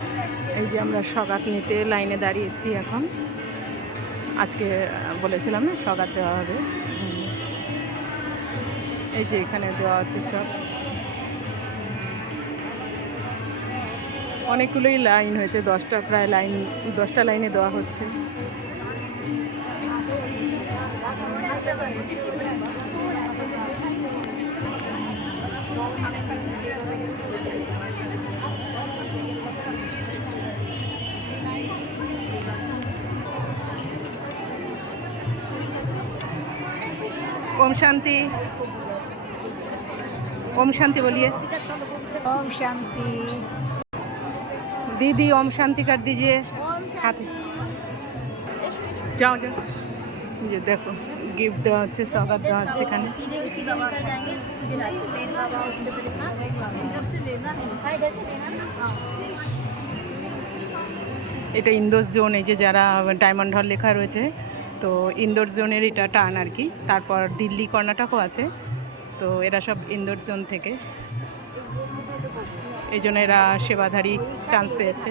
এই যে আমরা সগাত নিতে লাইনে দাঁড়িয়েছি এখন। আজকে বলেছিলাম না সগাত দেওয়া হবে। এই যে এখানে দেওয়া হচ্ছে সব। অনেকগুলোই লাইন হয়েছে, 10টা প্রায় লাইন, 10টা লাইনে দেওয়া হচ্ছে। ओम शांति, ओम शांति बोलिए। ओम शांति। दीदी ओम शांति कर दीजिए हाथ। जाओ जाओ। ये देखो गिफ्ट देওয়া হচ্ছে, সগাত দেওয়া হচ্ছে এখানে। এটা ইন্দোর জোন। এই যে যারা ডায়মন্ড হল লেখা রয়েছে, তো ইন্দোর জোনের এটা টার্ন আর কি। তারপর দিল্লি কর্ণাটকও আছে, তো এরা সব ইন্দোর জোন থেকে, এই জন্য এরা সেবাধারী চান্স পেয়েছে।